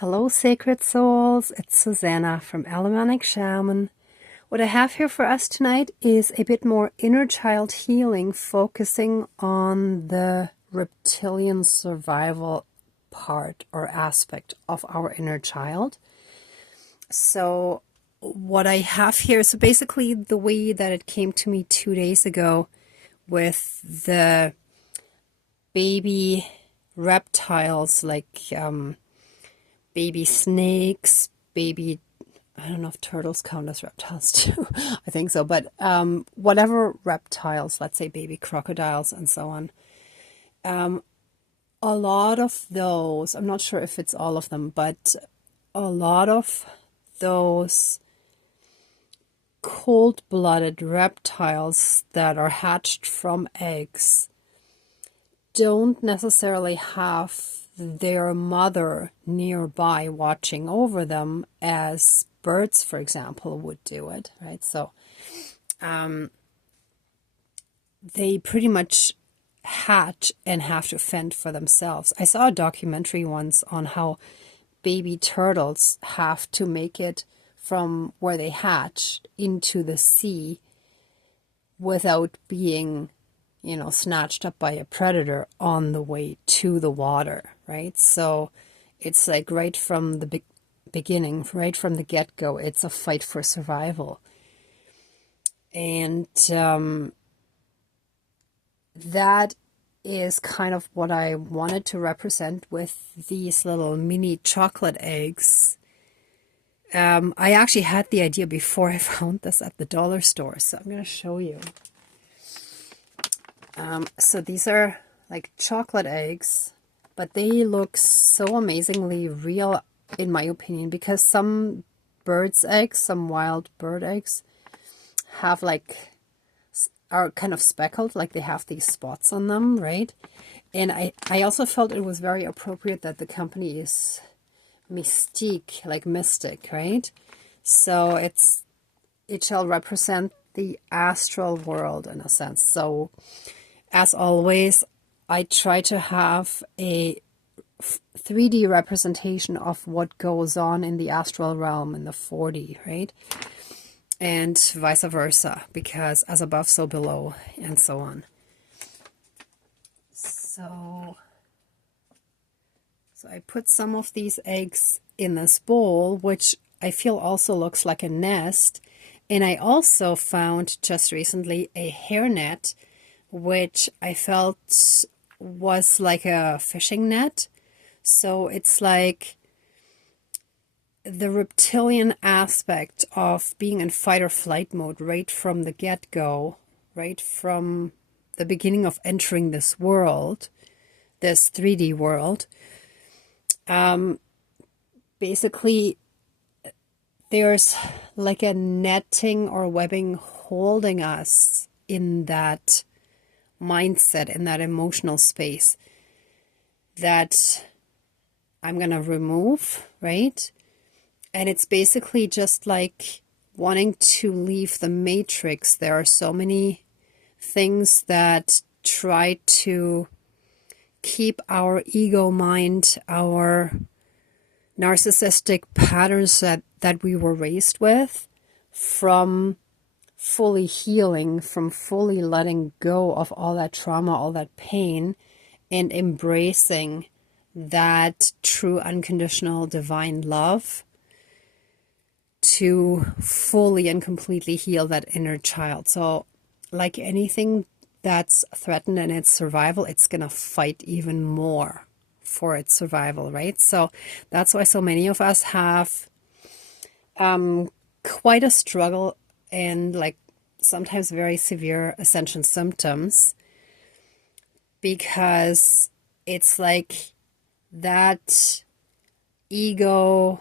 Hello, sacred souls. It's Susanna from Alamanic Shaman. What I have here for us tonight is a bit more inner child healing, focusing on the reptilian survival part or aspect of our inner child. So what I have here is basically the way that it came to me 2 days ago with the baby reptiles, like baby snakes, I don't know if turtles count as reptiles too. I think so, but whatever reptiles, let's say baby crocodiles and so on. A lot of those, I'm not sure if it's all of them, but a lot of those cold-blooded reptiles that are hatched from eggs don't necessarily have their mother nearby watching over them as birds, for example, would do it, right? So they pretty much hatch and have to fend for themselves. I saw a documentary once on how baby turtles have to make it from where they hatch into the sea without being, snatched up by a predator on the way to the water, right? So it's like right from the beginning, right from the get-go, it's a fight for survival. And that is kind of what I wanted to represent with these little mini chocolate eggs. I actually had the idea before I found this at the dollar store, so I'm going to show you. So these are like chocolate eggs, but they look so amazingly real, in my opinion, because some birds' eggs, some wild bird eggs, are kind of speckled, like they have these spots on them, right? And I also felt it was very appropriate that the company is mystique, like mystic, right? So it shall represent the astral world in a sense. So as always, I try to have a 3D representation of what goes on in the astral realm in the 4D, right? And vice versa, because as above, so below, and so on. So I put some of these eggs in this bowl, which I feel also looks like a nest. And I also found just recently a hairnet, which I felt was like a fishing net. So it's like the reptilian aspect of being in fight or flight mode right from the get-go, right from the beginning of entering this world, this 3D world. Basically, there's like a netting or webbing holding us in that mindset, in that emotional space that I'm going to remove, right? And it's basically just like wanting to leave the matrix. There are so many things that try to keep our ego mind, our narcissistic patterns that we were raised with, from fully healing, from fully letting go of all that trauma, all that pain, and embracing that true unconditional divine love to fully and completely heal that inner child. So like anything that's threatened in its survival, it's going to fight even more for its survival, right? So that's why so many of us have quite a struggle and like sometimes very severe ascension symptoms, because it's like that ego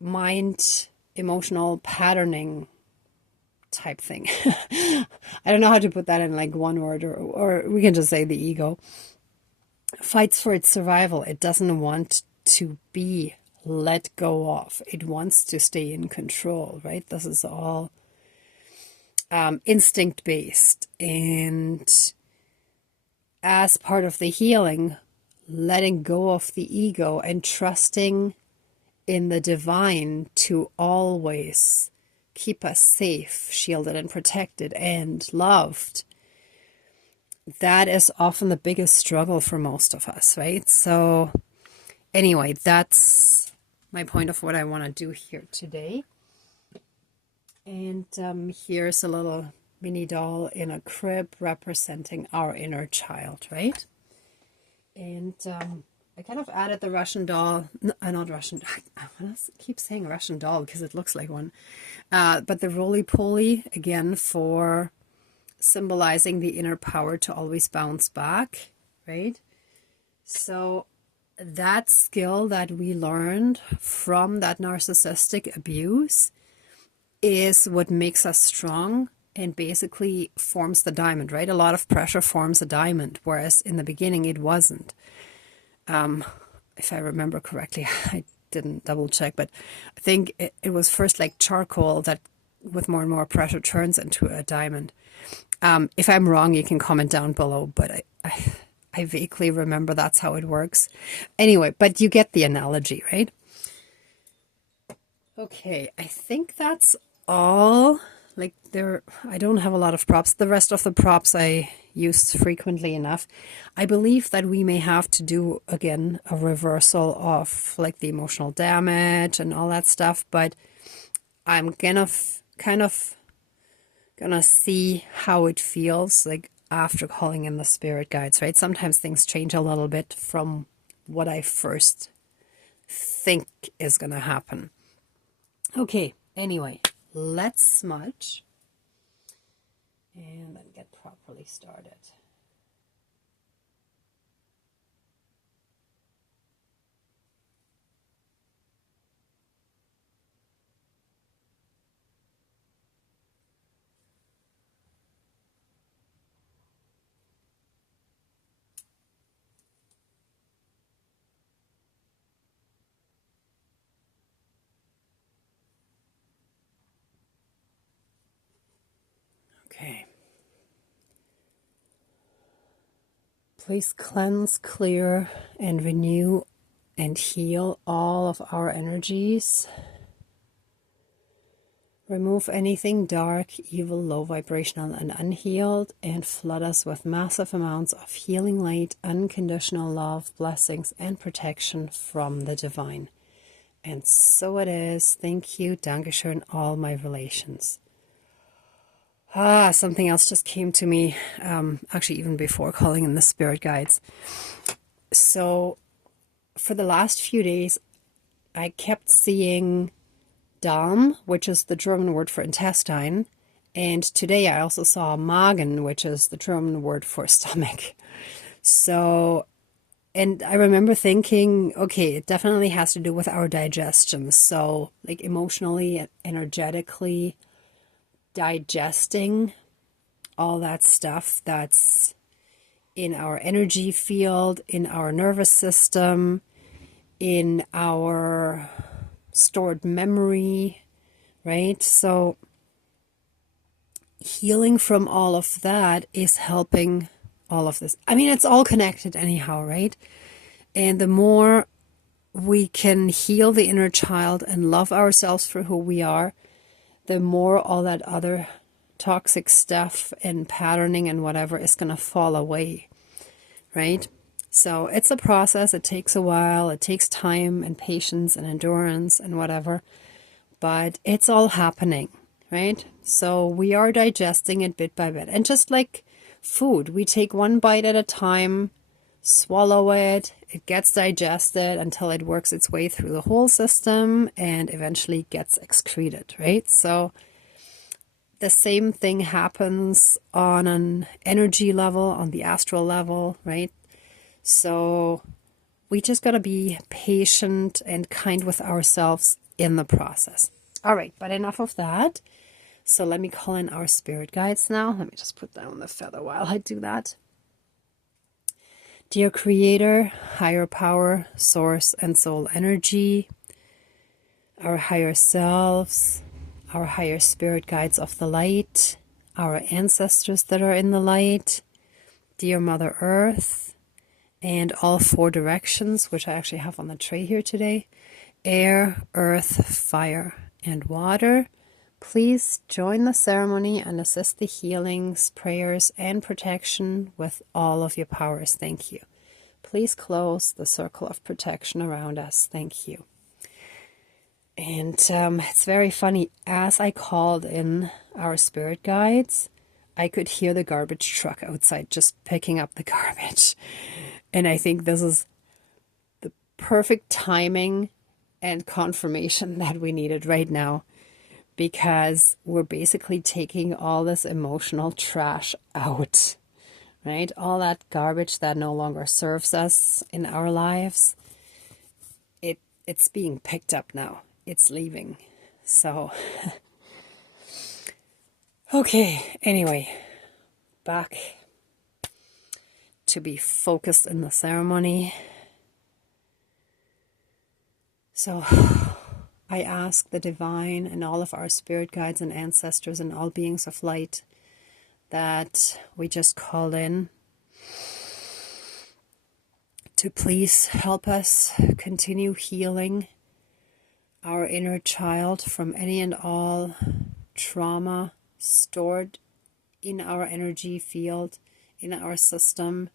mind emotional patterning type thing. I don't know how to put that in like one word, or we can just say the ego fights for its survival. It doesn't want to be let go of. It wants to stay in control, right? This is all instinct based, and as part of the healing, letting go of the ego and trusting in the divine to always keep us safe, shielded and protected and loved. That is often the biggest struggle for most of us, right? So anyway, that's my point of what I want to do here today. And here's a little mini doll in a crib representing our inner child, right? And I kind of added the Russian doll, not Russian, I keep saying Russian doll because it looks like one, but the roly-poly, again, for symbolizing the inner power to always bounce back, right? So that skill that we learned from that narcissistic abuse is what makes us strong and basically forms the diamond, right? A lot of pressure forms a diamond, whereas in the beginning it wasn't. If I remember correctly, I didn't double check, but I think it was first like charcoal that with more and more pressure turns into a diamond. If I'm wrong, you can comment down below, but I vaguely remember that's how it works. Anyway, but you get the analogy, right? Okay, I think that's all. Like I don't have a lot of props. The rest of the props I used frequently enough. I believe that we may have to do, again, a reversal of like the emotional damage and all that stuff, but I'm gonna see how it feels like after calling in the spirit guides, right? Sometimes things change a little bit from what I first think is gonna happen. Okay, anyway, let's smudge and then get properly started. Okay. Please cleanse, clear, and renew and heal all of our energies. Remove anything dark, evil, low vibrational, and unhealed, and flood us with massive amounts of healing light, unconditional love, blessings, and protection from the divine. And so it is. Thank you, Dankeschön, all my relations. Something else just came to me, actually even before calling in the spirit guides. So for the last few days, I kept seeing Darm, which is the German word for intestine, and today I also saw Magen, which is the German word for stomach. So, and I remember thinking, okay, it definitely has to do with our digestion. So like emotionally, energetically, digesting all that stuff that's in our energy field, in our nervous system, in our stored memory, right? So healing from all of that is helping all of this. I mean, it's all connected anyhow, right? And the more we can heal the inner child and love ourselves for who we are, the more all that other toxic stuff and patterning and whatever is going to fall away, right? So it's a process. It takes a while. It takes time and patience and endurance and whatever, but it's all happening, right? So we are digesting it bit by bit. And just like food, we take one bite at a time, swallow it, it gets digested until it works its way through the whole system and eventually gets excreted, right? So the same thing happens on an energy level, on the astral level, right? So we just got to be patient and kind with ourselves in the process. All right, but enough of that. So let me call in our spirit guides now. Let me just put down the feather while I do that. Dear Creator, higher power, source, and soul energy, our higher selves, our higher spirit guides of the light, our ancestors that are in the light, dear Mother Earth, and all 4 directions, which I actually have on the tray here today: air, earth, fire, and water. Please join the ceremony and assist the healings, prayers, and protection with all of your powers. Thank you. Please close the circle of protection around us. Thank you. And it's very funny. As I called in our spirit guides, I could hear the garbage truck outside just picking up the garbage. And I think this is the perfect timing and confirmation that we needed right now, because we're basically taking all this emotional trash out, right? All that garbage that no longer serves us in our lives, it's being picked up now. It's leaving. So, okay, anyway, back to be focused in the ceremony. So I ask the divine and all of our spirit guides and ancestors and all beings of light that we just called in to please help us continue healing our inner child from any and all trauma stored in our energy field, in our system,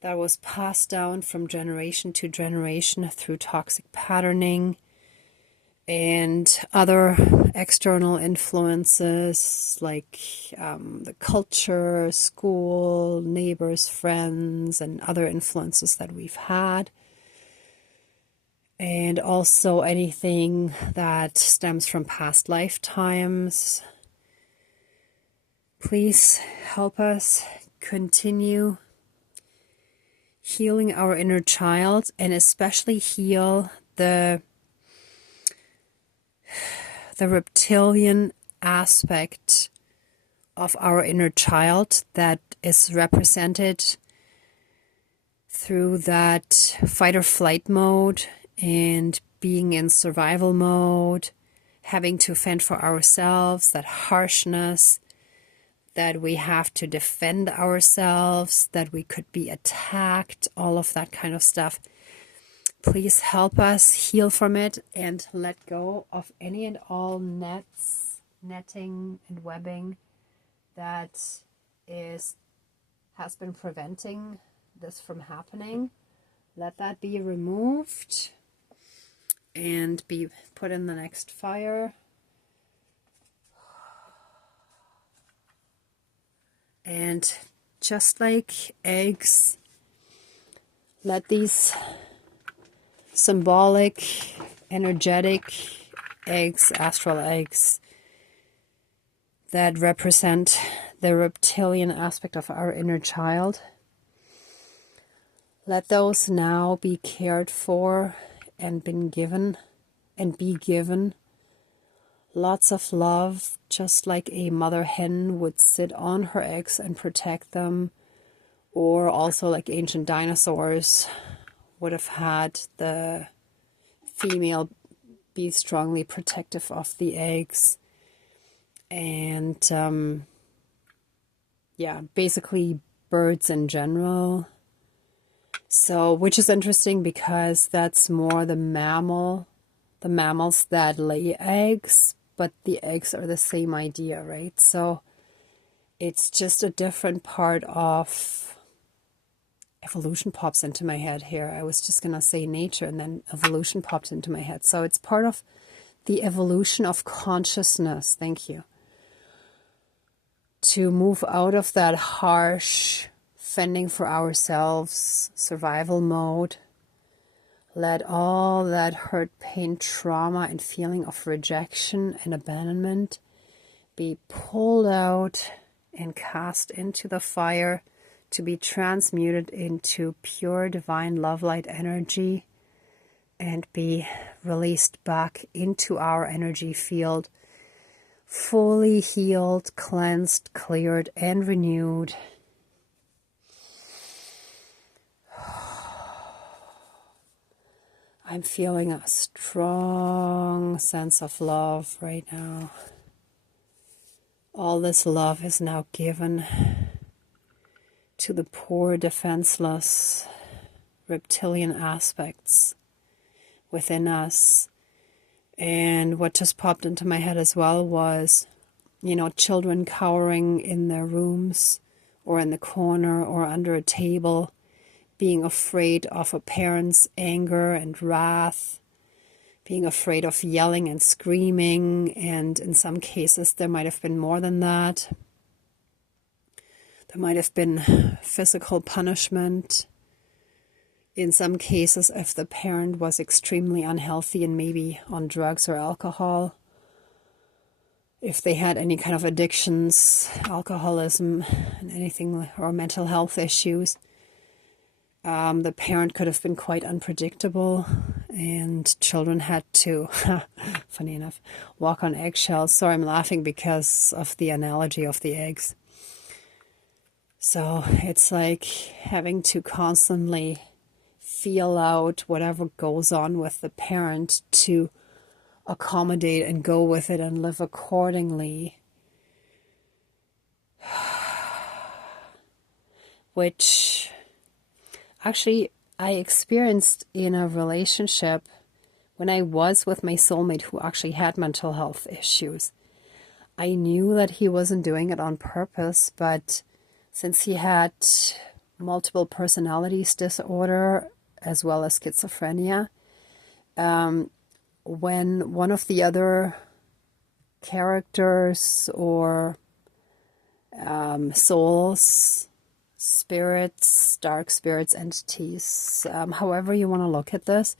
that was passed down from generation to generation through toxic patterning and other external influences like the culture, school, neighbors, friends, and other influences that we've had. And also anything that stems from past lifetimes. Please help us continue healing our inner child, and especially heal the reptilian aspect of our inner child that is represented through that fight or flight mode and being in survival mode, having to fend for ourselves, that harshness, that we have to defend ourselves, that we could be attacked, all of that kind of stuff. Please help us heal from it and let go of any and all netting and webbing that has been preventing this from happening. Let that be removed and be put in the next fire. And just like eggs, let these symbolic, energetic eggs, astral eggs, that represent the reptilian aspect of our inner child, let those now be cared for and be given lots of love, just like a mother hen would sit on her eggs and protect them, or also like ancient dinosaurs would have had the female be strongly protective of the eggs. And yeah, basically birds in general. So, which is interesting because that's more the mammals that lay eggs, but the eggs are the same idea, right? So it's just a different part of evolution pops into my head here. I was just going to say nature, and then evolution popped into my head. So it's part of the evolution of consciousness. Thank you. To move out of that harsh fending for ourselves survival mode. Let all that hurt, pain, trauma, and feeling of rejection and abandonment be pulled out and cast into the fire to be transmuted into pure divine love light energy and be released back into our energy field, fully healed, cleansed, cleared, and renewed. I'm feeling a strong sense of love right now. All this love is now given to the poor, defenseless, reptilian aspects within us. And what just popped into my head as well was, children cowering in their rooms or in the corner or under a table, being afraid of a parent's anger and wrath, being afraid of yelling and screaming, and in some cases there might have been more than that. There might have been physical punishment. In some cases, if the parent was extremely unhealthy and maybe on drugs or alcohol, if they had any kind of addictions, alcoholism, and anything, or mental health issues, the parent could have been quite unpredictable, and children had to, funny enough, walk on eggshells. Sorry, I'm laughing because of the analogy of the eggs. So it's like having to constantly feel out whatever goes on with the parent to accommodate and go with it and live accordingly. Which actually I experienced in a relationship when I was with my soulmate who actually had mental health issues. I knew that he wasn't doing it on purpose, but since he had multiple personalities disorder as well as schizophrenia, when one of the other characters or souls, spirits, dark spirits, entities, however you want to look at this,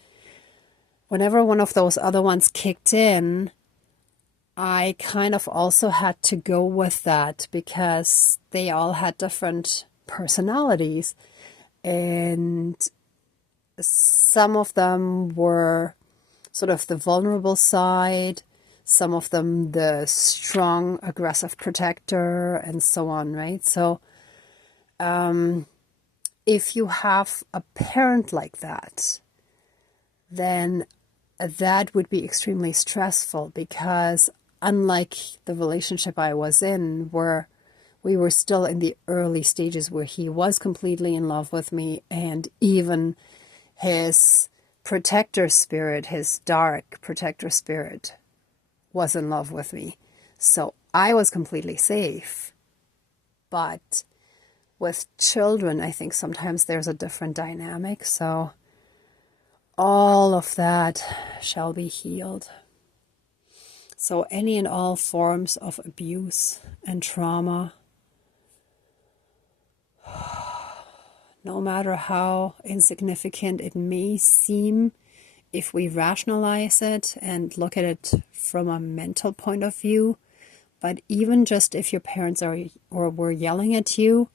whenever one of those other ones kicked in, I kind of also had to go with that because they all had different personalities, and some of them were sort of the vulnerable side, some of them the strong, aggressive protector, and so on, right? So if you have a parent like that, then that would be extremely stressful, because unlike the relationship I was in, where we were still in the early stages where he was completely in love with me, and even his protector spirit, his dark protector spirit, was in love with me. So I was completely safe. But with children, I think sometimes there's a different dynamic. So all of that shall be healed. So any and all forms of abuse and trauma, no matter how insignificant it may seem, if we rationalize it and look at it from a mental point of view, but even just if your parents are or were yelling at you,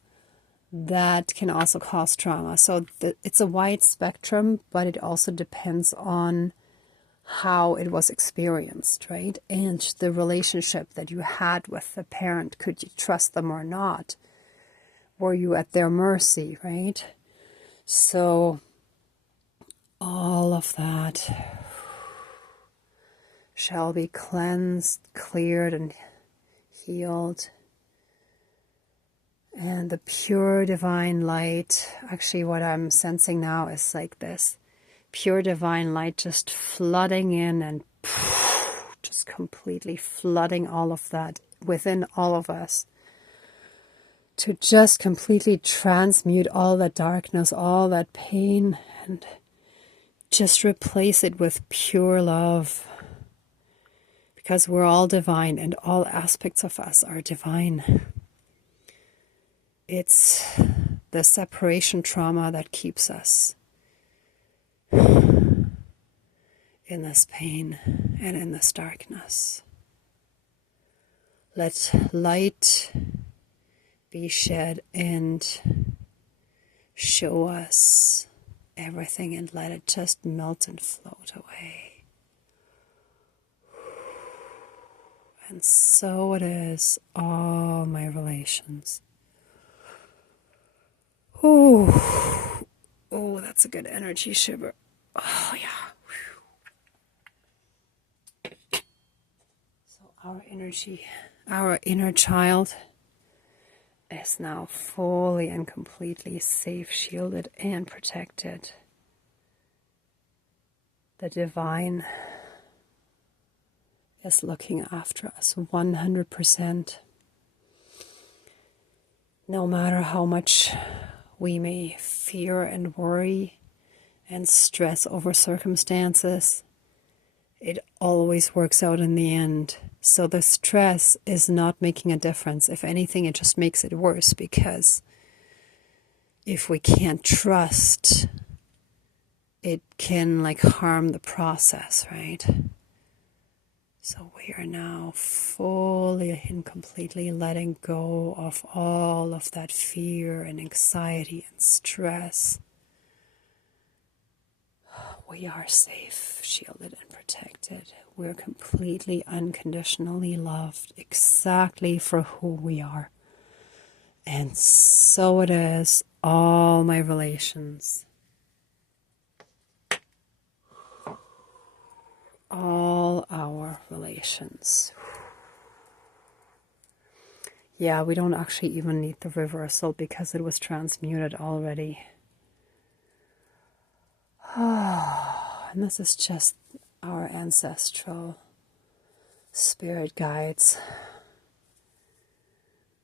that can also cause trauma. So it's a wide spectrum, but it also depends on how it was experienced, right? And the relationship that you had with the parent. Could you trust them or not? Were you at their mercy, right? So all of that shall be cleansed, cleared, and healed. And the pure divine light, actually what I'm sensing now is like this pure divine light just flooding in and just completely flooding all of that within all of us, to just completely transmute all that darkness, all that pain, and just replace it with pure love, because we're all divine and all aspects of us are divine. It's the separation trauma that keeps us in this pain and in this darkness. Let light be shed and show us everything, and let it just melt and float away. And so it is all my relations. Oh, that's a good energy shiver. Oh, yeah. So our energy, our inner child, is now fully and completely safe, shielded, and protected. The divine is looking after us 100%. No matter how much we may fear and worry and stress over circumstances, it always works out in the end. So the stress is not making a difference. If anything, it just makes it worse, because if we can't trust, it can like harm the process, right? So we are now fully and completely letting go of all of that fear and anxiety and stress. We are safe, shielded, and protected. We're completely unconditionally loved exactly for who we are. And so it is all my relations. All our relations. Yeah, we don't actually even need the reversal because it was transmuted already. And this is just our ancestral spirit guides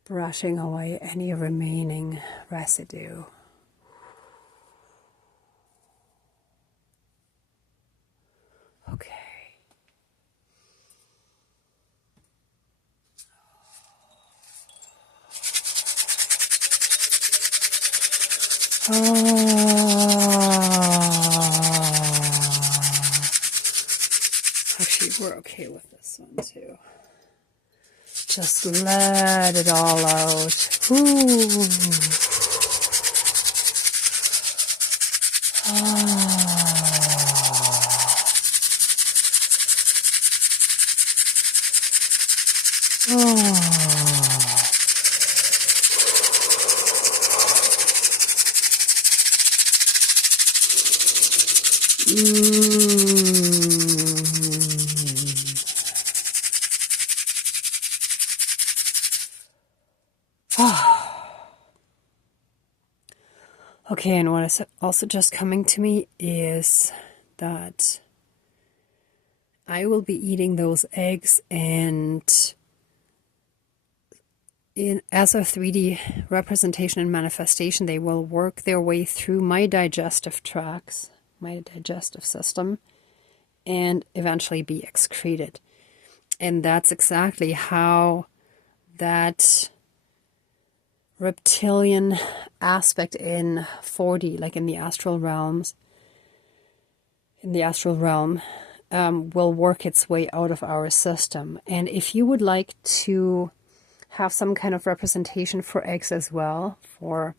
brushing away any remaining residue. Okay. Actually, we're okay with this one too. Just let it all out. Ooh. Okay, and what is also just coming to me is that I will be eating those eggs, and as a 3D representation and manifestation, they will work their way through my digestive tracts, my digestive system, and eventually be excreted. And that's exactly how that reptilian aspect in 4D, like in the astral realm, will work its way out of our system. And if you would like to have some kind of representation for eggs as well, for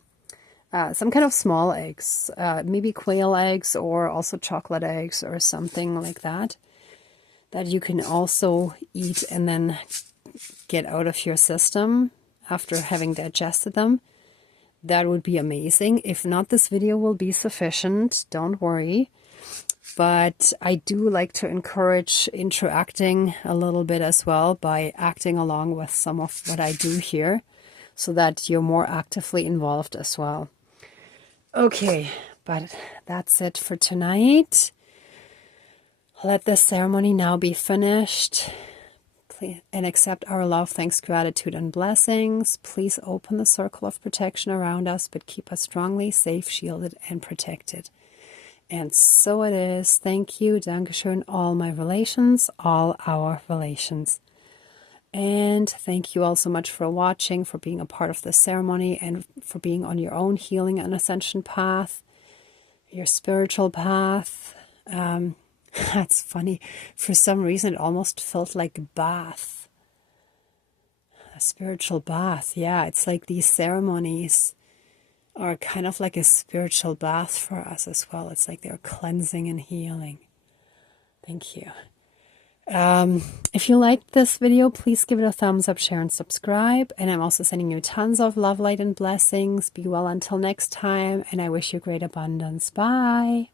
some kind of small eggs, maybe quail eggs or also chocolate eggs or something like that, that you can also eat and then get out of your system after having digested them, that would be amazing. If not, this video will be sufficient, don't worry. But I do like to encourage interacting a little bit as well by acting along with some of what I do here, so that you're more actively involved as well. Okay, but that's it for tonight. Let this ceremony now be finished. And accept our love, thanks, gratitude, and blessings. Please open the circle of protection around us, but keep us strongly safe, shielded, and protected. And so it is. Thank you. Dankeschön, all my relations, all our relations. And thank you all so much for watching, for being a part of this ceremony, and for being on your own healing and ascension path, your spiritual path. That's funny. For some reason, it almost felt like a bath. A spiritual bath. Yeah, it's like these ceremonies are kind of like a spiritual bath for us as well. It's like they're cleansing and healing. Thank you. If you liked this video, please give it a thumbs up, share, and subscribe. And I'm also sending you tons of love, light, and blessings. Be well until next time, and I wish you great abundance. Bye.